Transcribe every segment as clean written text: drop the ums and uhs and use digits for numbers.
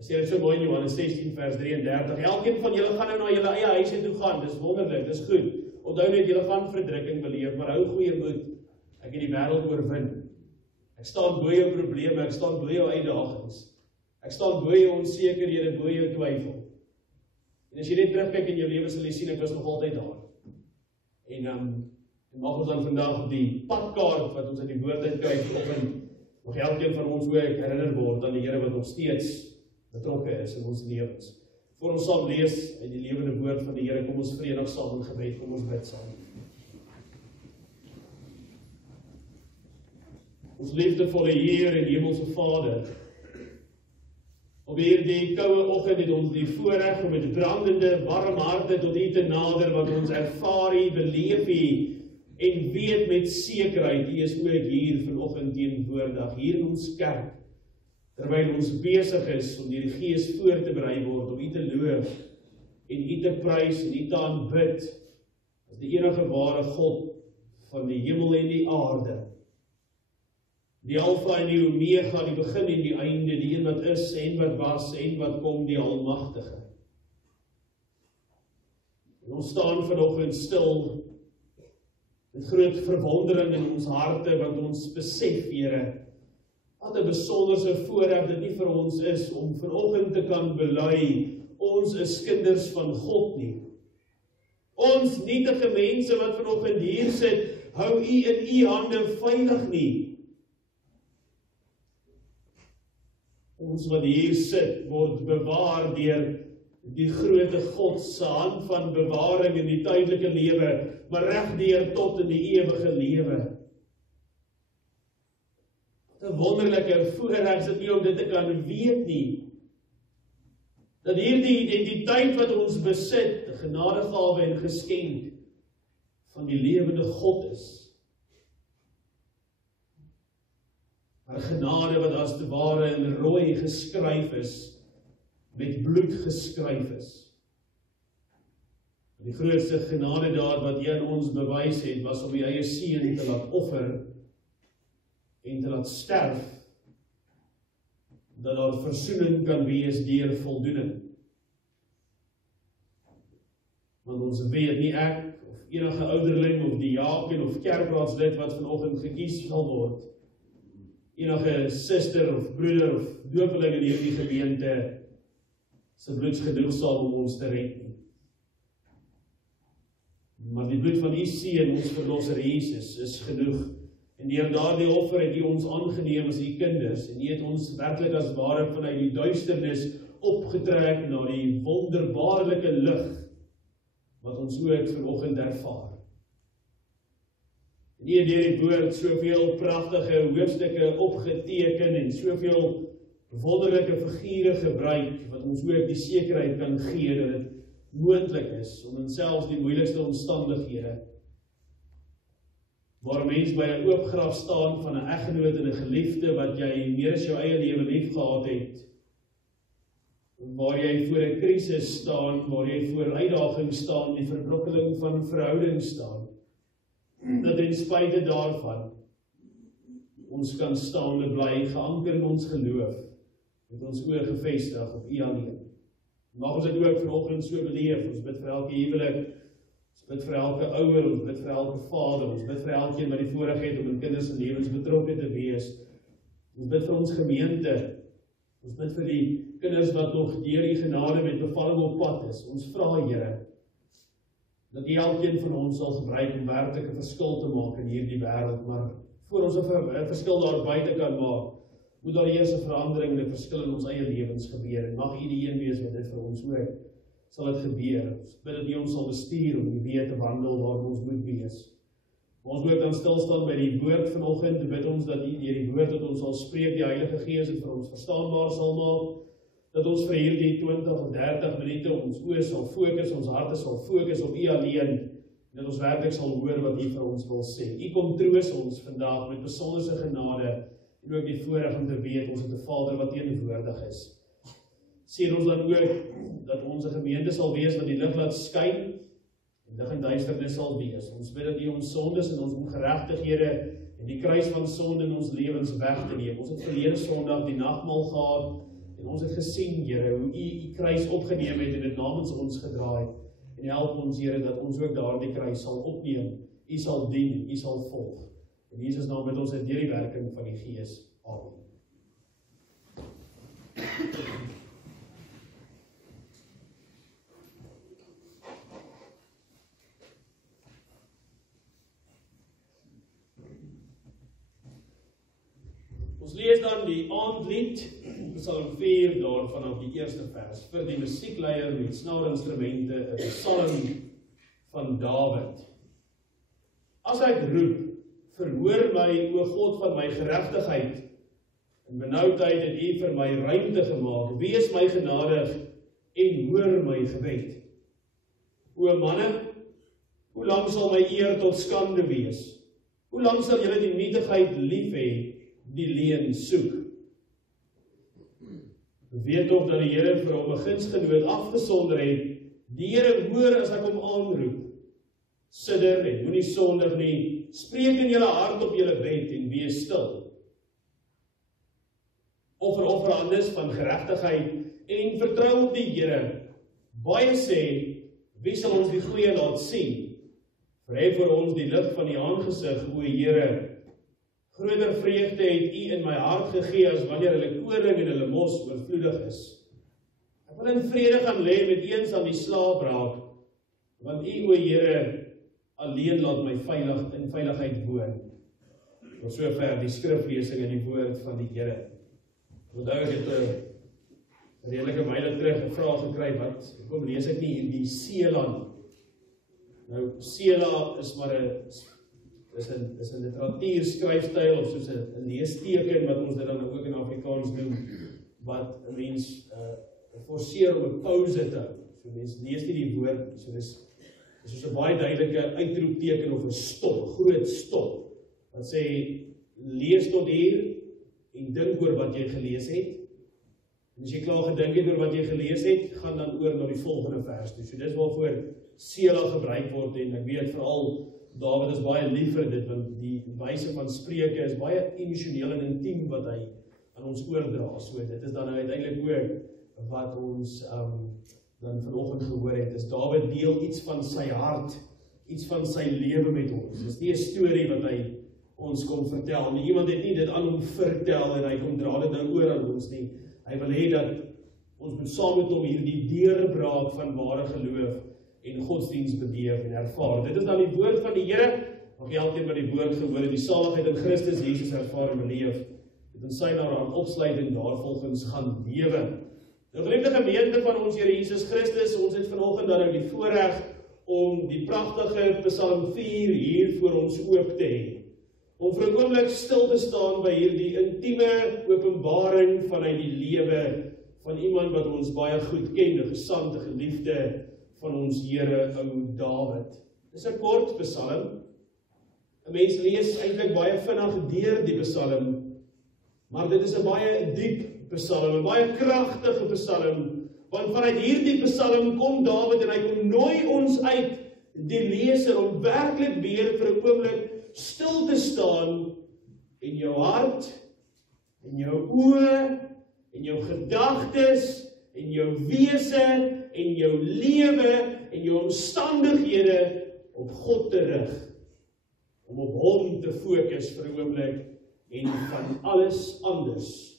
Hy sê dit so mooi in Johannes 16 vers 33. Elkeen van julle gaan nou na julle eie huise toe gaan. Dis wonderlik, dis goed. Onthou net, julle gaan verdrukking beleef, maar hou goeie moed. Ek het die wêreld oorwin. Ek staan bo jou probleme, ek staan bo jou uitdagings. Ek staan bo jou onsekerhede, bo jou twyfel. En as jy net terugkyk in jou lewe, sal jy sien ek was nog altyd daar. En mag ons dan vandag op die padkaart wat ons in die woord uitkyk, mag elkeen van ons ook herinner word aan die Here wat nog steeds betrokke is in ons lewens. Voor ons saam lees uit die lewende woord van die Here, kom ons verenig saam in gebed, kom ons bid saam. Ons liefdevolle Heer en Hemelse Vader, op hierdie koue oggend het ons die voorreg om met brandende, warm harte tot U te nader, wat ons ervaar U, beleef U, en weet met sekerheid, U is ook hier vanoggend teenwoordig, hier in ons kerk, terwyl ons besig is om deur die Gees voor te berei word, om U te loof, en U te prys, en U te aanbid, as die enige ware God van die hemel en die aarde, die Alfa en die Omega, die begin en die einde, die een wat is en wat was en wat kom, die Almagtige. En ons staan vanoggend stil, met groot verwondering in ons harte, want ons besef, Here, wat 'n besonderse voorreg dit nie vir ons is, om vanoggend te kan bely, ons is kinders van God nie. Ons nietige mense wat vanoggend hier sit, hou U in U hande veilig nie. Ons wat hier sit, word bewaar deur die groote God se hand van bewaring in die tydelike lewe, maar regdeur tot in die ewige lewe. Wat 'n wonderlike voorreg is dit nie om dit te kan weet nie, dat hierdie identiteit wat ons besit, 'n genadegawe en geskenk van die lewende God is. Maar genade wat as te ware in rooi geskryf is, met bloed geskryf is. Die grootste genadedaad wat U aan ons bewys het, was om U eie seun te laat offer en te laat sterf, dat daar versoening kan wees deur voldoening. Want ons weet nie ek, of enige ouderling, of diaken, of kerkraadslid wat vanoggend gekies sal word, enige suster of broeder of dopeling in hierdie gemeente, se bloed genoegsaam om ons te red nie. Maar die bloed van U seun, ons verlosser Jesus, is genoeg. En deur daardie offer het U ons aangeneem as U kinders, en U het ons werklik as ware vanuit die duisternis opgetrek na die wonderbaarlike lig, wat ons ook vanoggend ervaar. En U het deur die woord soveel pragtige hoofstukke opgeteken, en soveel wonderlike figure gebruik, wat ons ook die sekerheid kan gee, dat dit moontlik is, om in selfs die moeilikste omstandighede, waar 'n mens by 'n oop graf staan van 'n eggenoot en 'n geliefde, wat jy meer as jou eie lewe lief gehad het, waar jy voor 'n krisis staan, waar jy voor uitdaging staan, die verbrokkeling van verhouding staan, dat ten spyte daarvan, ons kan staande bly, geanker in ons geloof, met ons oë gefestig op U alleen. Mag ons dit ook vanoggend so beleef, ons bid vir elke huwelik, ons bid vir elke ouer, ons bid vir elke vader, ons bid vir elkeen wat die voorreg het om in kinders se lewens betrokke te wees, ons bid vir ons gemeente, ons bid vir die kinders wat nog deur U genade met bevalling op pad is. Ons vra, Here, dat U elkeen van ons sal gebruik om werklik 'n verskil te maak in hierdie wêreld, maar voor ons 'n verskil daar buite kan maak, moet daar eers 'n verandering en 'n verskil in ons eie lewens gebeur, en mag U die een wees wat dit vir ons ook sal dit gebeur. Ons bid dat U ons sal bestuur om die weë te wandel waar ons moet wees. Maar ons moet dan stilstaan by die woord vanoggend, bid ons dat U deur die woord wat ons sal spreek, die Heilige Gees dit vir ons verstaanbaar sal maak, dat ons vir hierdie 20 of 30 minute ons oë sal fokus, ons harte sal fokus op U alleen, en dat ons werklik sal hoor wat U vir ons wil sê. U kom troos ons vandag met besonderse genade, en ook die voorreg om te weet, ons het 'n Vader wat teenwoordig is. Seën ons dan ook, dat ons 'n gemeente sal wees wat die lig laat skyn, en lig en duisternis sal wees. Ons bid dat U ons sondes en ons ongeregtighede, en die kruis van sonde in ons lewens weg te neem. Ons het verlede Sondag die nagmaal gehad, En ons het gesien, Here, hoe U kruis opgeneem het en dit namens ons gedraai. En help ons, Here, dat ons ook daardie kruis sal opneem. U sal dien, U sal volg. In Jesus naam met ons deur die werking van die Gees. Amen. Ons lees dan die aandlied, Psalm 4, daar vanaf die eerste vers, vir die musiekleier met snaarinstrumente, 'n psalm van Dawid. As ek roep, verhoor my, o God van my geregtigheid. In benoudheid het U vir my ruimte gemaak. Wees my genadig en hoor my gebed. O manne, hoe lank sal my eer tot skande wees? Hoe lank sal julle die nietigheid lief hê, die leuen soek? Weet tog dat die Here vir hom 'n gunsgenoot afgesonder het. Die Here hoor as ek hom aanroep. Sidder en moenie sondig nie. Spreek in julle hart op julle bed en wees stil. Offer offerandes van geregtigheid en vertrou op die Here. Baie sê, wie sal ons die goeie laat sien? Verhef vir ons die lig van die aangesig, o Here. Groter vreugde het U in my hart gegee as wanneer hulle koring en hulle mos oorvloedig is. Ek wil in vrede gaan lê met eens aan die slaap raak, want U, o Here, alleen laat my in veiligheid woon. Tot sover die skriflesing en die woord van die Here. Onthou ek het 'n redelike myle terug 'n vraag gekry, wat kom lees ek nie in die Seeland. Nou Sela is maar 'n literatuurskryfstyl of soos 'n leesteken wat ons dit dan ook in Afrikaans noem, wat 'n mens forceer om 'n pause te hou. So mens lees nie die woord, so dis soos 'n baie duidelike uitroepteken of 'n stop, groot stop. Wat sê lees tot hier en dink oor wat jy gelees het. En as jy klaar gedink het oor wat jy gelees het, gaan dan oor na die volgende vers toe. So dis waarvoor Sela gebruik word en ek weet veral Dawid is baie lief vir dit, want die wyse van spreuke is baie emosioneel en intiem wat hy aan ons oordra. So dit is dan uiteindelik ook wat ons dan vanoggend gehoor het. Is Dawid deel iets van sy hart, iets van sy lewe met ons. Dis nie 'n storie wat hy ons kom vertel nie. Iemand het nie dit aan hom vertel en hy kom dra dit nou oor aan ons nie. Hy wil hê dat ons moet saam met hom hierdie deurbraak van ware geloof en godsdiens beleef en ervaar. Dit is dan die woord van die Here, mag elkeen wat die woord gehoor het, die saligheid in Christus Jesus ervaar en beleef, dit in sy naam aan opsluit en daarvolgens gaan lewe. Nou geliefde gemeente van ons Here Jesus Christus, ons het vanoggend dan nou die voorreg om die pragtige Psalm 4 hier voor ons oop te hê. Om vir 'n oomblik stil te staan by hierdie intieme openbaring vanuit die lewe van iemand wat ons baie goed ken, 'n gesande geliefde van ons Here, ou Dawid. Dis 'n kort Psalm. 'n Mens lees eintlik baie vinnig deur die Psalm, maar dit is 'n baie diep Psalm, 'n baie kragtige Psalm, want vanuit hierdie Psalm kom Dawid en hy kom nooi ons uit, die leser, om werklik weer vir 'n oomblik stil te staan en jou hart, en jou oë, en jou gedagtes, en jou wese, en jou lewe, en jou omstandighede op God te rig, om op hom te fokus vir 'n oomblik, en van alles anders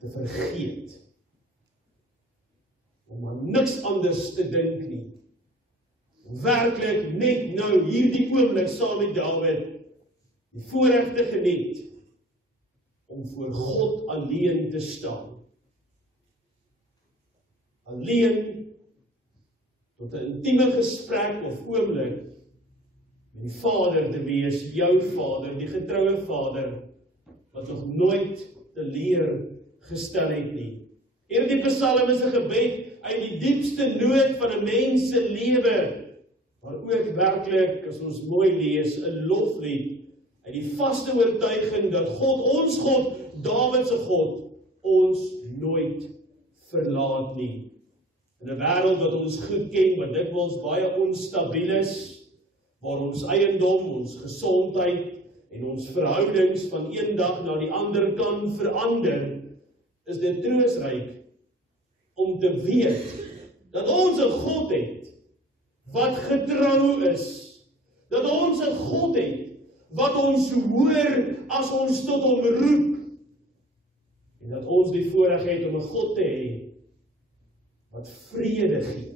te vergeet, om aan niks anders te dink nie, werklik net nou, hierdie oomblik saam met Dawid, die voorreg te geniet, om voor God alleen te staan. Alleen, tot 'n intieme gesprek of oomblik, met die Vader te wees, jou Vader, die getroue Vader, wat nog nooit teleer gestel het nie. Hierdie Psalm is 'n gebed uit die diepste nood van 'n mens se lewe, maar ook werklik, as ons mooi lees, 'n loflied uit die vaste oortuiging dat God, ons God, Dawid se God, ons nooit verlaat nie. In 'n wêreld wat ons goed ken, wat dikwels baie onstabiel is, waar ons eiendom, ons gesondheid en ons verhoudings van een dag na die ander kan verander, is dit troostryk om te weet dat ons 'n God het wat getrou is, dat ons 'n God het wat ons hoor as ons tot hom roep, en dat ons die voorreg het om 'n God te hê wat vrede gee,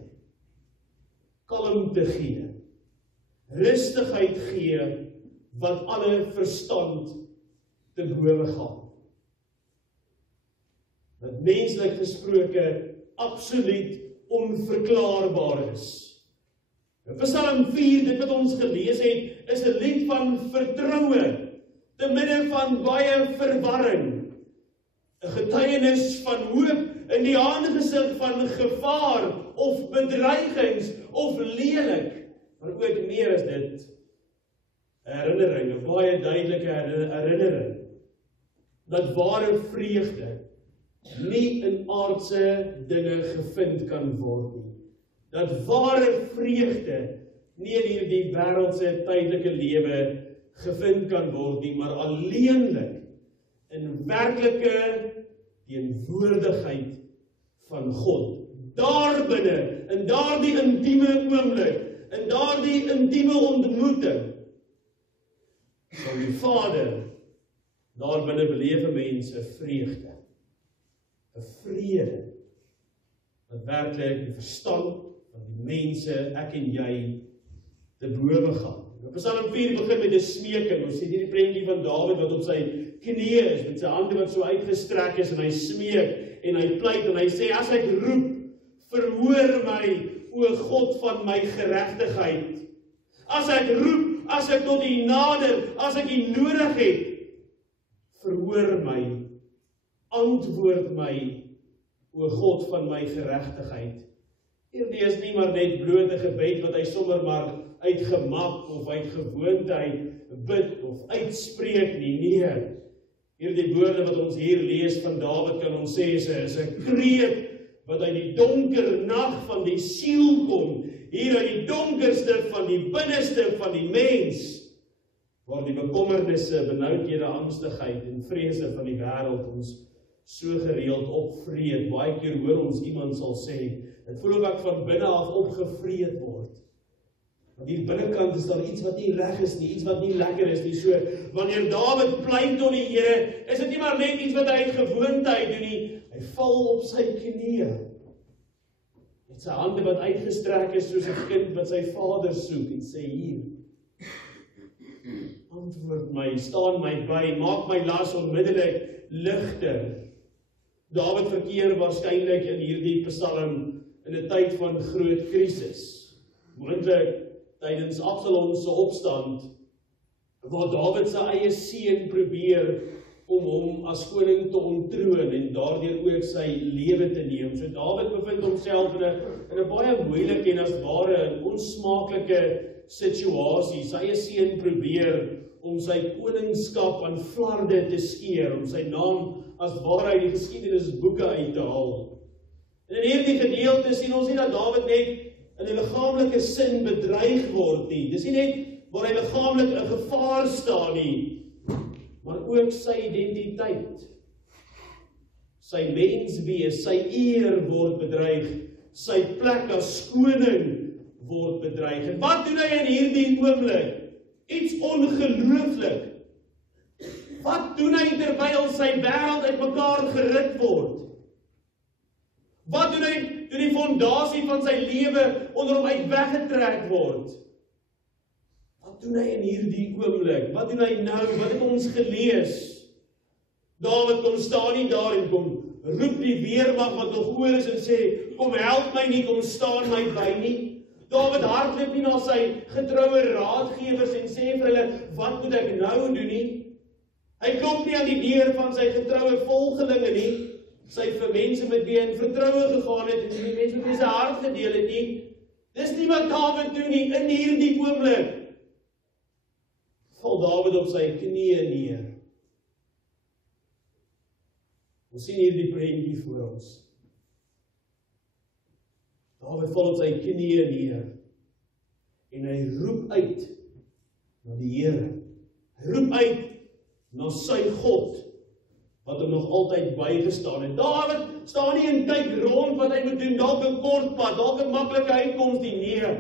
kalmte gee, rustigheid gee, wat alle verstand te bowe gaan. Wat menslik gesproke absoluut onverklaarbaar is. In Psalm 4, dit wat ons gelees het, is 'n lied van vertroue, te midde van baie verwarring. 'n Getuienis van hoop in die aangesig van gevaar of bedreigings of lelik, maar ook meer as dit, herinnering, 'n baie duidelike herinnering, dat ware vreugde nie in aardse dinge gevind kan word nie. Dat ware vreugde nie in hierdie wêreldse tydelike lewe gevind kan word nie, maar alleenlik in werklike teenwoordigheid van God. Daar binne, in daardie intieme oomblik, in daardie intieme ontmoeting, sal die Vader daar binne beleef 'n mens 'n vreugde, 'n vrede, wat werklik die verstand van die mense, ek en jy, te bowe gaan. Psalm 4 begin met 'n smeking. Ons sien hierdie prentjie van Dawid wat op sy knieë is, met sy hande wat so uitgestrek is, en hy smeek, en hy pleit, en hy sê, as ek roep, verhoor my, o God van my geregtigheid. As ek roep, as ek tot U nader, as ek U nodig het, verhoor my, antwoord my, o God van my geregtigheid. Hierdie is nie maar net blote gebed wat hy sommer maar uit gemak of uit gewoonte bid of uitspreek nie. Nee, hierdie woorde wat ons hier lees van Dawid kan ons sê is 'n kreet wat uit die donker nag van die siel kom, hier uit die donkerste van die binneste van die mens, waar die bekommernisse, benoudhede, angstigheid en vrese van die wêreld ons so gereeld opvreet. Baie keer hoor ons iemand sal sê, dit voel of ek van binne af opgevreet word. Want hier binnekant is daar iets wat nie reg is nie, iets wat nie lekker is nie. So, wanneer Dawid pleit tot die Here, is dit nie maar net iets wat hy uit gewoonte doen nie. Hy val op sy knieë, met sy hande wat uitgestrek is soos 'n kind wat sy vader soek, en sê, hier, antwoord my, staan my by, maak my las onmiddellik ligter. Dawid verkeer waarskynlik in hierdie Psalm in 'n tyd van groot krisis. Moontlik tydens Absalom se opstand, waar Dawid sy eie seun probeer om hom as koning te ontroon en daardeur ook sy lewe te neem. So Dawid bevind homself in 'n baie moeilike en as ware 'n onsmaaklike situasie. Sy eie seun probeer om sy koningskap aan flarde te skeer, om sy naam as ware uit die geskiedenisboeke uit te haal. En in hierdie gedeelte sien ons nie dat Dawid net in 'n liggaamlike sin bedreig word nie. Dis nie net waar hy liggaamlik in gevaar staan nie, maar ook sy identiteit, sy menswees, sy eer word bedreig, sy plek as koning word bedreig. En wat doen hy in hierdie oomblik? Iets ongelooflik. Wat doen hy terwyl sy wêreld uitmekaar geruk word? Wat doen hy toe die fondasie van sy lewe onder hom uit weggetrek word? Wat doen hy in hierdie oomblik? Wat doen hy nou? Wat het ons gelees? Dawid kom staan nie daar en kom roep die weermag wat nog oor is en sê, kom help my nie, kom staan my by nie. Dawid hardloop nie na sy getroue raadgewers en sê vir hulle, wat moet ek nou doen nie? Hy klop nie aan die deur van sy getroue volgelinge nie, sy vir mense met wie hy in vertroue gegaan het, en die mense met wie sy hart gedeel het nie. Dis nie wat Dawid doen nie, in hierdie oomblik val Dawid op sy knieë neer. Ons sien hierdie prentjie voor ons. Dawid val op sy knieë neer, en hy roep uit na die Here. Hy roep uit na sy God, wat hom nog altyd bygestaan het. Dawid staan nie en kyk rond wat hy moet doen, dalk 'n kort pad, dalk 'n maklike uitkoms nie. Nee,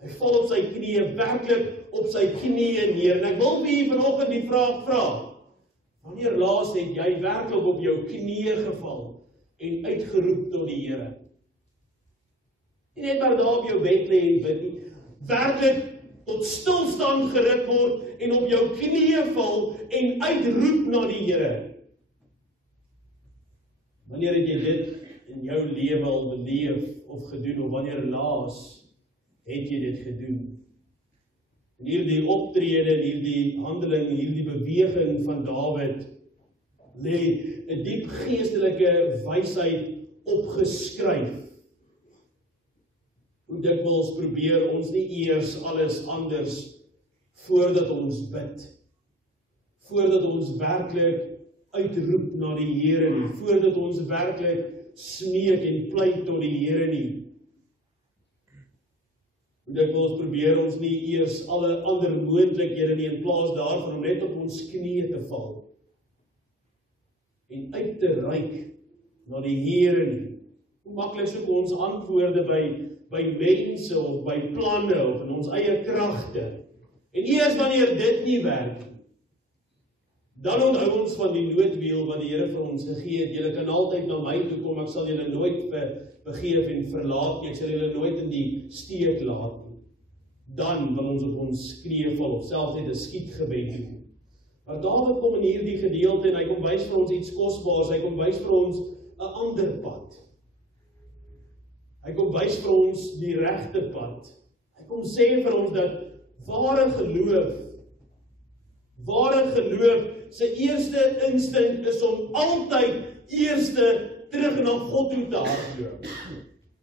hy val op sy knieë, werklik op sy knieë neer. En ek wil vir u vanoggend die vraag vra: wanneer laas het jy werklik op jou knieë geval en uitgeroep tot die Here? Nie net maar daar op jou bed lê en bid nie, werklik tot stilstand geruk word en op jou knieë val en uitroep na die Here. Wanneer het jy dit in jou lewe al beleef of gedoen, of wanneer laas het jy dit gedoen? En hierdie optrede, hierdie handeling, hierdie beweging van Dawid lê 'n diep geestelike wysheid opgeskryf. Hoe dikwels probeer ons nie eers alles anders voordat ons bid, voordat ons werklik uitroep na die Here nie, voordat ons werklik smeek en pleit tot die Here nie. Hoe dikwels probeer ons nie eers alle ander moontlikhede nie, in plaas daarvan om net op ons knieë te val en uit te reik na die Here nie. Hoe maklik soek ons antwoorde by mense of by planne of in ons eie kragte. En eers wanneer dit nie werk, dan onthou ons van die noodwiel wat die Here vir ons gegee het. Julle kan altyd na my toe kom, ek sal julle nooit begeef en verlaat nie, ek sal julle nooit in die steek laat nie. Dan wil ons op ons knieë val, of selfs net 'n skietgebed doen. Maar Dawid kom in hierdie gedeelte en hy kom wys vir ons iets kosbaars, hy kom wys vir ons 'n ander pad. Hy kom wys vir ons die regte pad. Hy kom sê vir ons dat ware geloof se eerste instink is om altyd eerste terug na God toe te hardloop.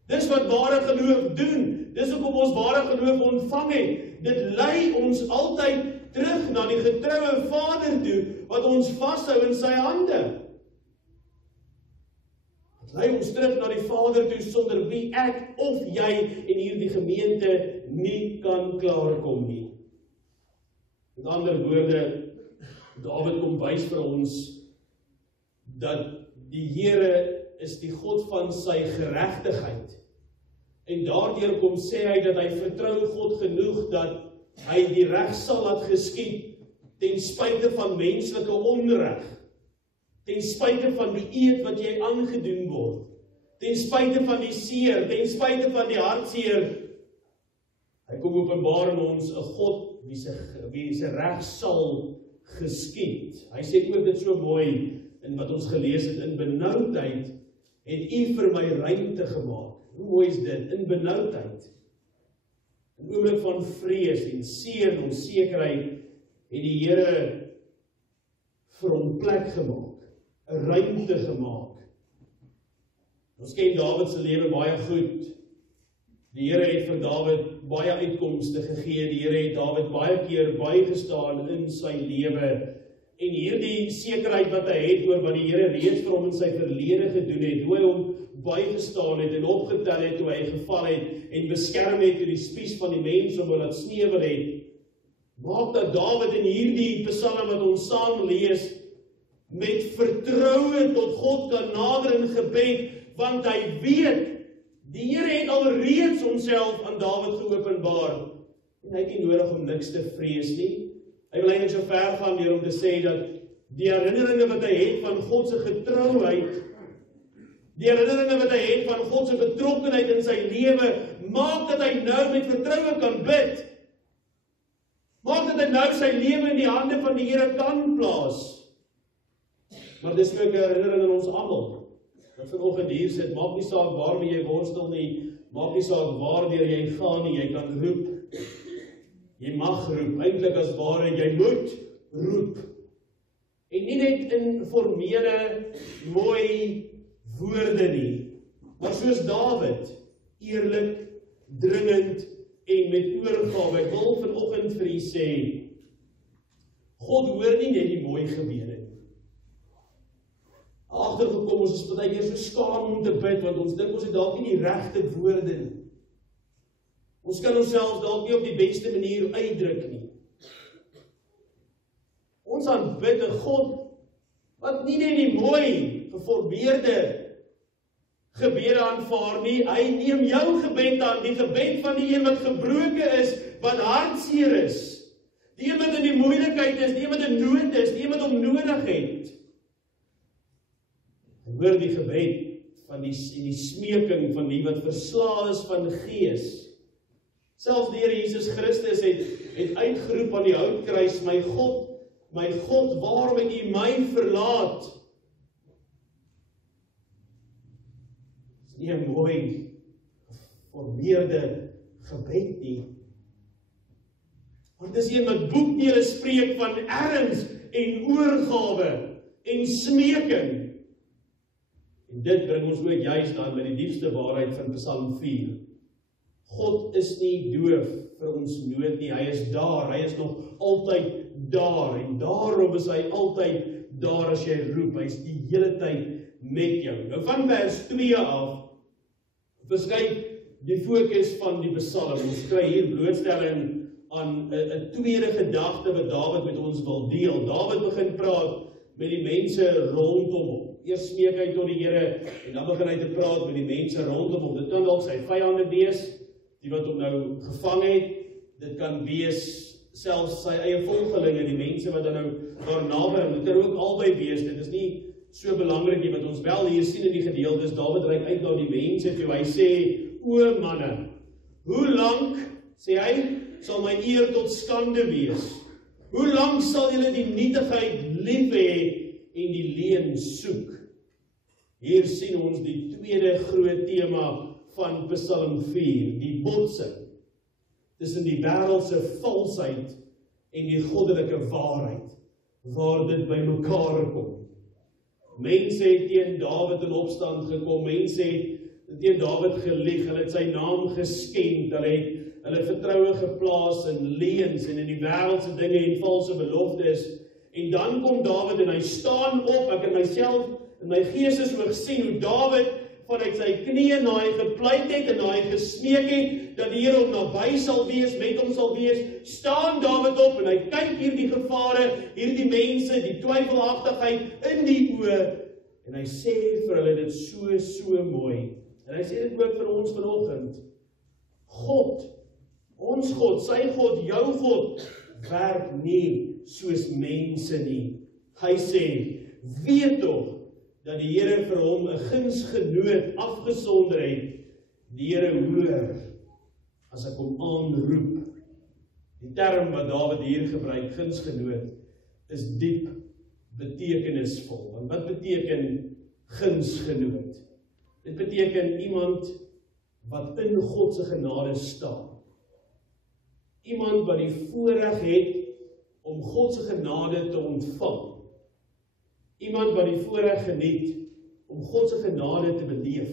Dis wat ware geloof doen. Dis hoekom ons ware geloof ontvang het. Dit lei ons altyd terug na die getroue Vader toe, wat ons vashou in sy hande. Dit lei ons terug na die Vader toe, sonder wie ek of jy en hierdie gemeente nie kan klaarkom nie. Met ander woorde, Dawid kom wys vir ons dat die Here is die God van sy geregtigheid. En daardeur kom sê hy dat hy vertrou God genoeg dat hy die reg sal laat geskied ten spyte van menslike onreg, ten spyte van die eed wat jy aangedoen word, ten spyte van die seer, ten spyte van die hartseer. Hy kom openbaar in ons 'n God wie se reg sal geskied. Hy sê ook dit so mooi in wat ons gelees het: in benoudheid het u vir my ruimte gemaak. Hoe mooi is dit? In benoudheid. In oomblik van vrees en seer en onsekerheid het die Here vir hom plek gemaak, 'n ruimte gemaak. Ons ken Dawid se lewe baie goed. Die Here het vir Dawid baie uitkomste gegee. Die Here het Dawid baie keer bygestaan in sy lewe. En hierdie sekerheid wat hy het oor wat die Here reeds vir hom in sy verlede gedoen het, hoe hy hom bygestaan het en opgetel het toe hy geval het en beskerm het toe die spies van die mense om laat sneuwel het, maak dat Dawid in hierdie Psalm wat ons saam lees, met vertroue tot God kan nader in gebed, want hy weet die Here het alreeds homself aan Dawid geopenbaar. En hy het nie nodig om niks te vrees nie. Hy wil eintlik so ver gaan deur om te sê dat die herinneringe wat hy het van God se getrouheid, die herinneringe wat hy het van God se betrokkenheid in sy lewe, maak dat hy nou met vertroue kan bid. Maak dat hy nou sy lewe in die hande van die Here kan plaas. Maar dis ook 'n herinnering aan ons almal. Dat vanoggend hier sit, maak nie saak waarmee jy worstel nie, maak nie saak waardeur jy gaan nie, jy kan roep. Jy mag roep, eintlik as ware, jy moet roep. En nie net in formele, mooi woorde nie, maar soos Dawid, eerlik, dringend en met oorgawe. Ek wil vanoggend vir u sê, God hoor nie net die mooi gebede nie. Agtergekom, ons is baie keer so skaam om te bid, want ons dink ons het dalk nie die regte woorde nie. Ons kan onsself dalk nie op die beste manier uitdruk nie. Ons aanbid 'n God wat nie net die mooi, geformeerde gebede aanvaar nie, hy neem jou gebed aan, die gebed van die een wat gebroken is, wat hartseer is, die een wat in die moeilikheid is, die een wat in nood is, die een wat hom nodig het. Hoor die gebed van die smeking van die wat verslae is van gees. Selfs die Here Jesus Christus het uitgeroep aan die houtkruis, my God, waarom het U my verlaat? Dit is nie 'n mooi geformeerde gebed nie. Want dit is een wat boekdele spreek van erns en oorgawe en smeking. En dit bring ons ook juist dan by die diepste waarheid van Psalm 4. God is nie doof vir ons nood nie, hy is daar, hy is nog altyd daar, en daarom is hy altyd daar as jy roep, hy is die hele tyd met jou. Nou van vers 2 af, verskyn die fokus van die Psalm, ons kry hier blootstelling aan 'n tweede gedagte wat Dawid met ons wil deel. Dawid begin praat met die mense rondom hom. Eers smeek hy tot die Here, en dan begin hy te praat met die mense rondom hom. Dit kan dalk sy vyande wees, die wat hom nou gevang het, dit kan wees selfs sy eie volgelinge, die mense wat dan nou daar naby, dit kan ook albei wees, dit is nie so belangrik nie, wat ons wel hier sien in die gedeeltes, Dawid reik uit na die mense toe, hy sê, o manne, hoe lank, sê hy, sal my eer tot skande wees? Hoe lank sal julle die nietigheid lief hê en die leuen soek? Hier sien ons die tweede groot tema van Psalm 4, die botsing tussen die wêreldse valsheid en die goddelike waarheid, waar dit by mekaar kom. Mense het teen Dawid in opstand gekom, mense het teen Dawid gelieg, hulle het sy naam geskend, hulle het hulle vertroue geplaas in leuns en in die wêreldse dinge en valse beloftes, en dan kom Dawid en hy staan op, ek in myself, in my gees is oog sien hoe Dawid vanuit sy knieë na hy gepleit het en na hy gesmeek het, dat die Here hom naby sal wees, met hom sal wees, staan Dawid op en hy kyk hierdie gevare, hierdie mense, die twyfelagtigheid in die oë, en hy sê vir hulle dit so mooi, en hy sê dit ook vir ons vanoggend, God, ons God, sy God, jou God, werk nie soos mense nie. Hy sê, weet tog, dat die Here vir hom 'n gunsgenoot afgesonder het, die Here hoor, as ek hom aanroep. Die term wat Dawid hier gebruik, gunsgenoot, is diep betekenisvol. Want wat beteken gunsgenoot? Dit beteken iemand wat in God se genade staan. Iemand wat die voorreg het om God se genade te ontvang. Iemand wat die voorreg geniet om God se genade te beleef.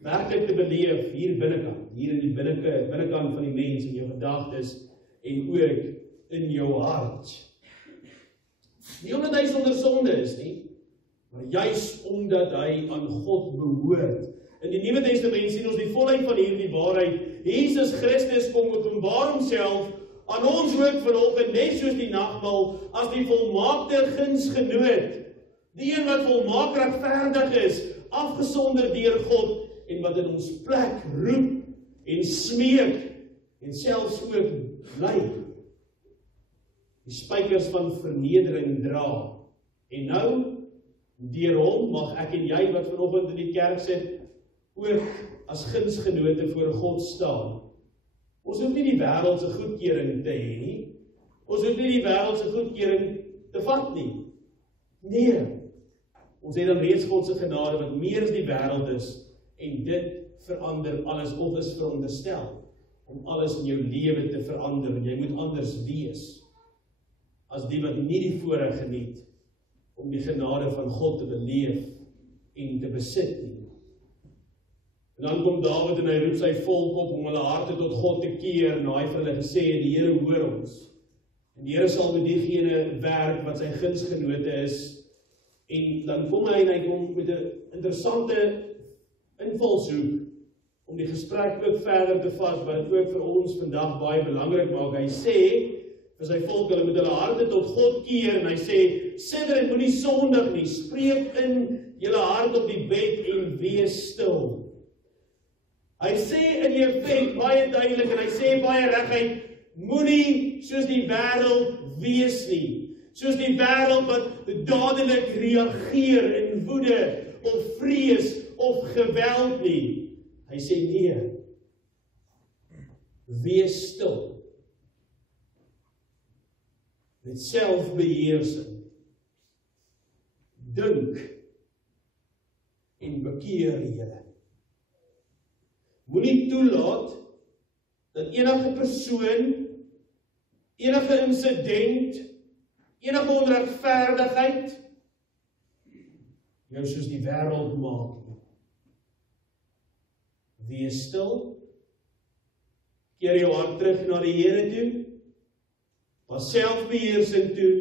Werklik te beleef hier binnekant, hier in die binnekant van die mens, in jou gedagtes en ook in jou hart. Nie omdat hy sonder sonde is nie, maar juis omdat hy aan God behoort. In die Nuwe Testament sien ons die volheid van hierdie waarheid. Jesus Christus kom openbaar homself aan ons ook vanoggend, net soos die nagmaal, as die volmaakte gunsgenoot, die een wat volmaak regverdig is, afgesonder deur God, en wat in ons plek roep, en smeek, en selfs ook bly. Die spykers van vernedering dra. En nou, deur hom mag ek en jy wat vanoggend in die kerk sit, ook as gunsgenote voor God staan. Ons hoef nie die wêreldse goedkeuring te hê nie. Ons hoef nie die wêreldse goedkeuring te vat nie. Nee. Ons het dan reeds God se genade wat meer as die wêreld is, en dit verander alles, of is veronderstel om alles in jou lewe te verander, en jy moet anders wees as die wat nie die voorreg geniet om die genade van God te beleef en te besit nie. En dan kom Dawid en hy roep sy volk op om hulle harte tot God te keer, en hy vir hulle gesê, die Here hoor ons. En die Here sal met diegene werk wat sy gunsgenote is. En dan kom hy en hy kom met 'n interessante invalshoek om die gesprek ook verder te vat, wat dit ook vir ons vandag baie belangrik maak. Hy sê, vir sy volk, hulle moet hulle harte tot God keer, en hy sê, sidder en moenie sondig nie, spreek in julle hart op die bed en wees stil. Hy sê in Jefet baie duidelik, en hy sê baie reguit, moenie soos die wêreld wees nie, soos die wêreld wat dadelik reageer in woede, of vrees, of geweld nie. Hy sê nee, wees stil. Met selfbeheersing. Dink en bekeer julle. Moenie toelaat dat enige persoon, enige insident, enige onregverdigheid jou soos die wêreld maak. Wees stil, keer jou hart terug na die Here toe, pas selfbeheersing toe,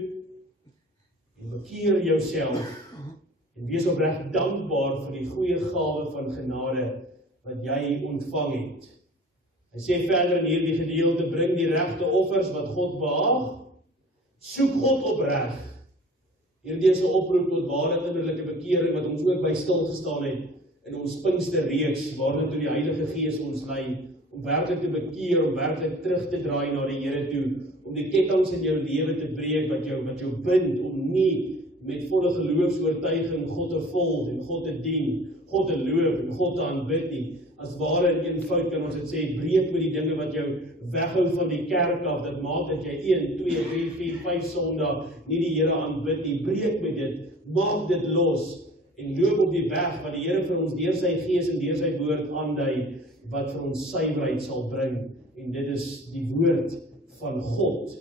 en bekeer jouself, en wees opreg dankbaar vir die goeie gawe van genade wat jy ontvang het. Hy sê verder in hierdie gedeelte, bring die regte offers wat God behaag, soek God opreg. Hierdie is 'n oproep tot ware innerlike bekering wat ons ook by stil gestaan het in ons Pinksterreeks, waarna toe die Heilige Gees ons lei, om werklik te bekeer, om werklik terug te draai na die Here toe, om die kettinge in jou lewe te breek wat jou bind, om nie met volle geloofsoortuiging God te volg en God te dien, God te loof en God te aanbid nie. As ware in een fout kan ons dit sê, breek met die dinge wat jou weghou van die kerk af, dit maak dat jy 1, 2, 3, 4, 5 Sondag nie die Here aanbid nie, breek met dit, maak dit los, en loop op die weg wat die Here vir ons deur sy Gees en deur sy woord aandui, wat vir ons suiwerheid sal bring, en dit is die woord van God.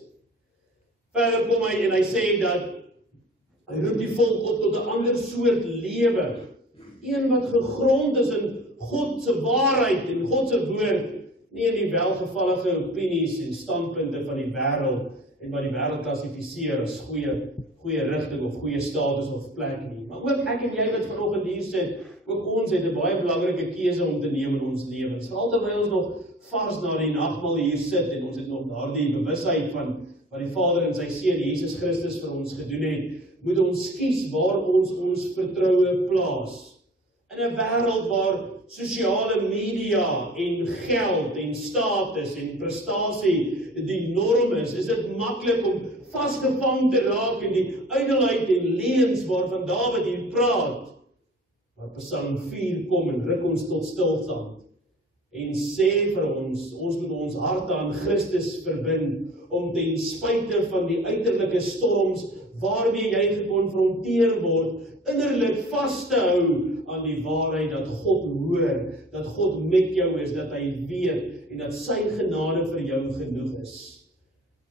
Verder kom hy en hy sê dat, hy roep die volk op tot 'n ander soort lewe, een wat gegrond is in God se waarheid en God se woord, nie in die welgevallige opinies en standpunte van die wêreld, en wat die wêreld klassifiseer as goeie rigting of goeie status of plek nie. Maar ook ek en jy wat vanoggend hier sit, ook ons het 'n baie belangrike keuse om te neem in ons lewens. Veral terwyl ons nog vars na die nagmaal hier sit en ons het nog daardie bewusheid van wat die Vader en sy Seun Jesus Christus vir ons gedoen het, moet ons kies waar ons vertroue plaas. In 'n wêreld waar sosiale media en geld en status en prestasie die norm is dit maklik om vasgevang te raak in die ydelheid en leuns waarvan Dawid hier praat. Maar Psalm 4 kom en ruk ons tot stilstand en sê vir ons moet ons harte aan Christus verbind, om ten spyte van die uiterlike storms waarmee jy gekonfronteer word, innerlik vas te hou aan die waarheid dat God hoor, dat God met jou is, dat hy weet, en dat sy genade vir jou genoeg is.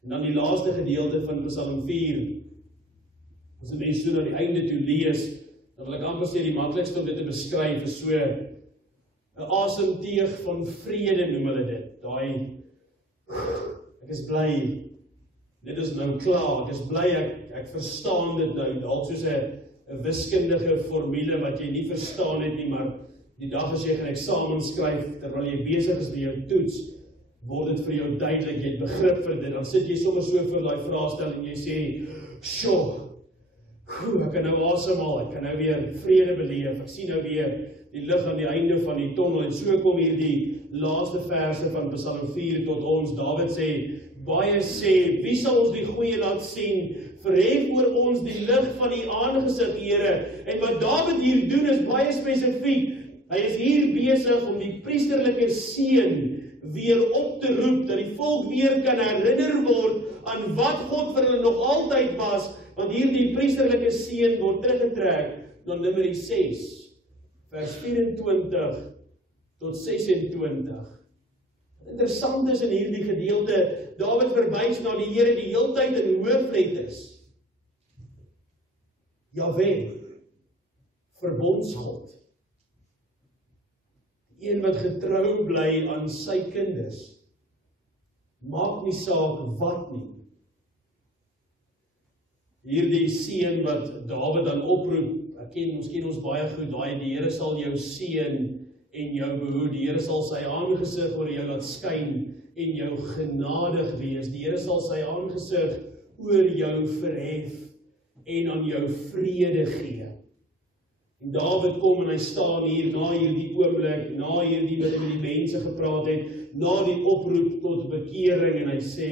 En dan die laaste gedeelte van Psalm 4, as 'n mens so na die einde toe lees, dan wil ek amper sê die maklikste om dit te beskryf is so 'n asemteug van vrede noem hulle dit. Daai, ek is bly, dit is nou klaar, ek is bly, ek verstaan dit nou, dalk soos 'n wiskundige formule wat jy nie verstaan het nie, maar die dag as jy gaan eksamen skryf, terwyl jy besig is met jou toets, word dit vir jou duidelik, jy het begrip vir dit, dan sit jy sommer so vir daai vraestel en jy sê, "Sjoe, ek kan nou asemhaal, ek kan nou weer vrede beleef, ek sien nou weer die lig aan die einde van die tonnel," en so kom hier die laaste verse van Psalm 4 tot ons. Dawid sê, baie sê, wie sal ons die goeie laat sien? Verhef oor ons die lig van die aangesig, Here. En wat Dawid hier doen is baie spesifiek. Hy is hier besig om die priesterlike seën weer op te roep, dat die volk weer kan herinner word aan wat God vir hulle nog altyd was, want hierdie priesterlike seën word teruggetrek na Numeri 6, vers 24 tot 26. Interessant is in hierdie gedeelte, Dawid verwys na die Here die heeltyd in hoofletters. Jahwe, verbondsgod. Een wat getrou bly aan sy kinders. Maak nie saak wat nie. Hierdie seën wat Dawid dan oproep, ons ken ons baie goed, daai die Here sal jou seën en jou behoed, die Here sal sy aangesig oor jou laat skyn en jou genadig wees. Die Here sal sy aangesig oor jou verhef en aan jou vrede gee. En Dawid kom en hy staan hier na hierdie oomblik, na hierdie wat hy met die mense gepraat het, na die oproep tot bekering en hy sê,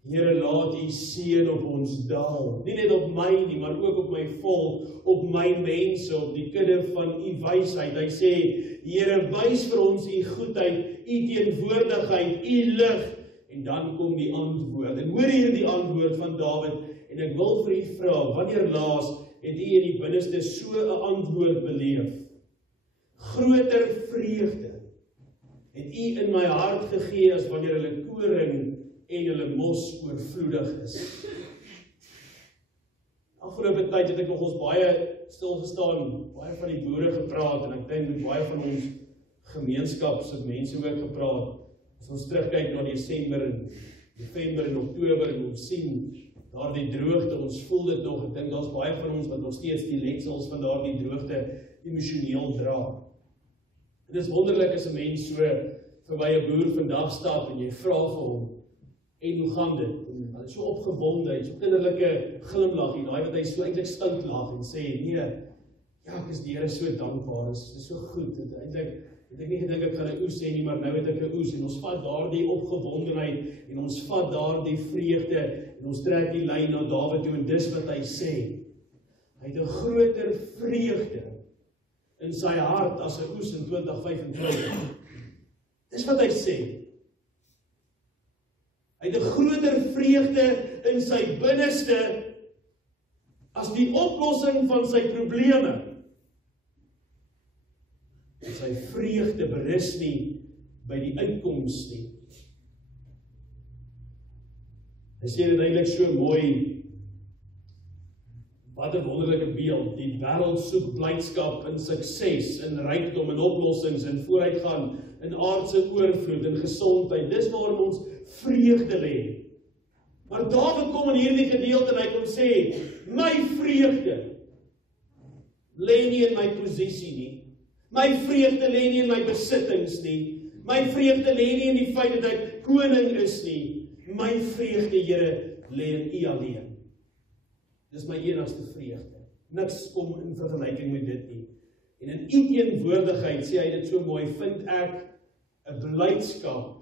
Here, laat U seën op ons daal. Nie net op my nie, maar ook op my volk, op my mense, op die kudde van U wysheid. Hy sê, Here, wys vir ons U goedheid, U teenwoordigheid, U lig. En dan kom die antwoord. En hoor hier die antwoord van Dawid. En ek wil vir U vra, wanneer laas het U in die binneste so 'n antwoord beleef? Groter vreugde het U in my hart gegee as wanneer hulle koring en hulle mos oorvloedig is. Afgelope tyd het ek nog ons baie stilgestaan, baie van die boere gepraat, en ek dink met baie van ons gemeenskapse mense ook gepraat. As ons terugkyk na Desember en November en Oktober en ons sien daardie droogte, ons voel dit nog, ek dink daar's baie van ons wat nog steeds die letsels van daardie droogte emosioneel dra. En dit is wonderlik as 'n mens so verby 'n boer vandag stap en jy vra vir hom, en hoe gaan dit? En hy is so opgewonde, so kinderlike glimlag, en daai wat hy so eintlik stout lag en sê, nee, ja, ek is die Here so dankbaar, dit is so goed, eintlik het ek nie gedink ek gaan 'n oes hê nie, maar nou het ek 'n oes, en ons vat daardie opgewondenheid, en ons vat daardie vreugde, en ons trek die lyn na Dawid toe, en dis wat hy sê, hy het 'n groter vreugde in sy hart as 'n oes in 2025, dis wat hy sê, hy het 'n groter vreugde in sy binneste as die oplossing van sy probleme. En sy vreugde berus nie by die uitkoms nie. Hy sê dit eintlik so mooi, wat 'n wonderlike beeld, die wêreld soek blydskap in sukses, in rykdom, in oplossings, in vooruitgang, in aardse oorvloed, in gesondheid, dis waarom ons vreugde lê. Maar Dawid kom in hierdie gedeelte en hy kom sê, my vreugde lê nie in my posisie nie. My vreugde lê nie in my besittings nie. My vreugde lê nie in die feit dat ek koning is nie. My vreugde, Here, lê in U alleen. Dis my enigste vreugde. Niks kom in vergelyking met dit nie. En in U teenwoordigheid, sê hy dit so mooi, vind ek 'n blydskap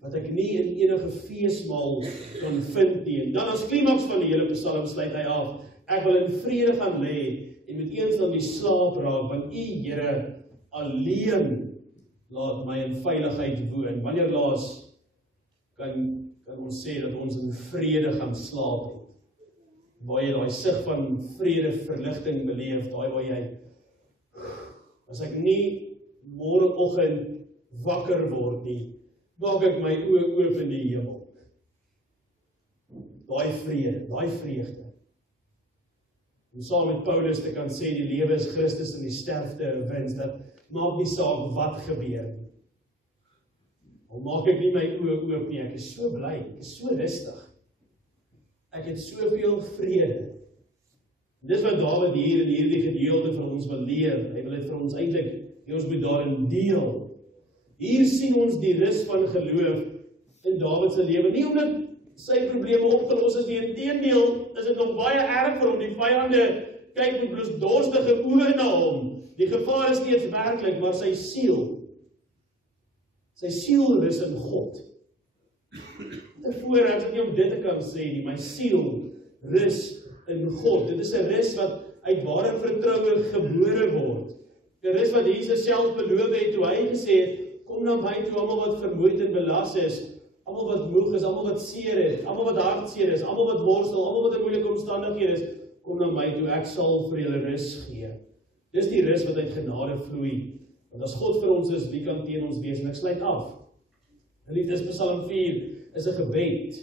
wat ek nie in enige feesmaal kan vind nie. En dan as klimaks van die hele Psalm sluit hy af, ek wil in vrede gaan lê en met eens dan die slaap raak, want U, Here, alleen laat my in veiligheid woon. Wanneer laas kan ons sê dat ons in vrede gaan slaap het? Waar jy daai sig van vrede, verligting beleef, daai waar jy, as ek nie môreoggend wakker word nie, maak ek my oë oop in die hemel. Daai vrede, daai vreugde. Om saam met Paulus te kan sê, die lewe is Christus en die sterfte 'n wins, dat maak nie saak wat gebeur nie. Al maak ek nie my oë oop nie, ek is so bly, ek is so rustig. Ek het soveel vrede. Dis wat Dawid hier in hierdie gedeelte vir ons wil leer. Hy wil dit vir ons eintlik, ons moet daarin deel. Hier sien ons die rus van geloof in Dawid se lewe. Nie omdat sy probleme opgelos is nie, inteendeel is dit nog baie erg vir hom. Die vyande kyk met bloeddorstige oë na hom. Die gevaar is steeds werklik, maar sy siel rus in God. Vooruit is nie om dit te kan sê nie, my siel rus in God. Dit is 'n rus wat uit ware vertroue gebore word. 'n Rus wat Jesus self beloof het toe hy gesê het, kom na my toe almal wat vermoeid en belas is, almal wat moeg is, almal wat seer is, almal wat hartseer is, almal wat worstel, almal wat in moeilike omstandighede is, kom na my toe, ek sal vir julle rus gee. Dis die rus wat uit genade vloei. Want as God vir ons is, wie kan teen ons wees? En ek sluit af. Liefdes Psalm 4 is 'n gebed,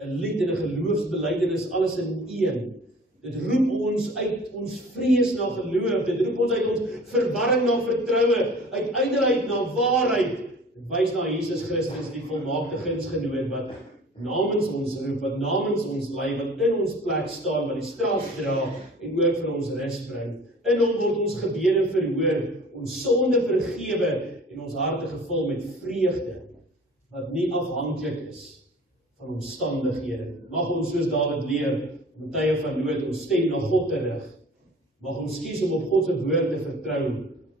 'n lied en 'n geloofsbelydenis, alles in een. Dit roep ons uit ons vrees na geloof, dit roep ons uit ons verwarring na vertroue, uit ywerheid na waarheid. Dit wys na Jesus Christus, die volmaakte gunsgenoot wat namens ons roep, wat namens ons lei, wat in ons plek staan, wat die straf dra en ook vir ons rus bring. In hom word ons gebede verhoor, ons sonde vergewe en ons harte gevul met vreugde. wat nie afhanklik is van omstandighede. Mag ons soos Dawid leer, in tye van nood, ons stem na God te rig. Mag ons kies om op God se woord te vertrou,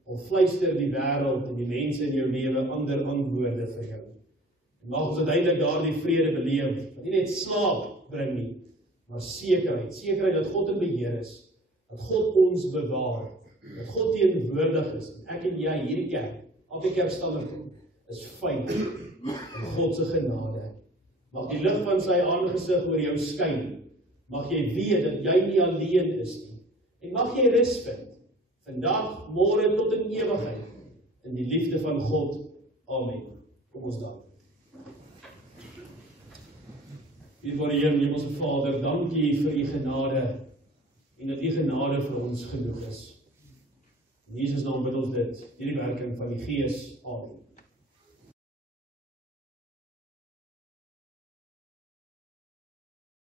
of fluister die wêreld en die mense in jou lewe ander antwoorde vir jou. En mag ons uiteindelik daardie vrede beleef, wat nie net slaap bring nie, maar sekerheid dat God in beheer is, dat God ons bewaar, dat God teenwoordig is, en ek en jy, hierdie kerk, al die kerkstander is veilig, in God se genade. Mag die lig van sy aangesig oor jou skyn, mag jy weet dat jy nie alleen is nie, en mag jy rus vind, vandag, môre tot in ewigheid, in die liefde van God. Amen. Kom ons dan. Liewe Hemelse Vader, dankie vir u genade, en dat u genade vir ons genoeg is. In Jesus naam bid ons dit, hierdie werking van die Gees. Amen.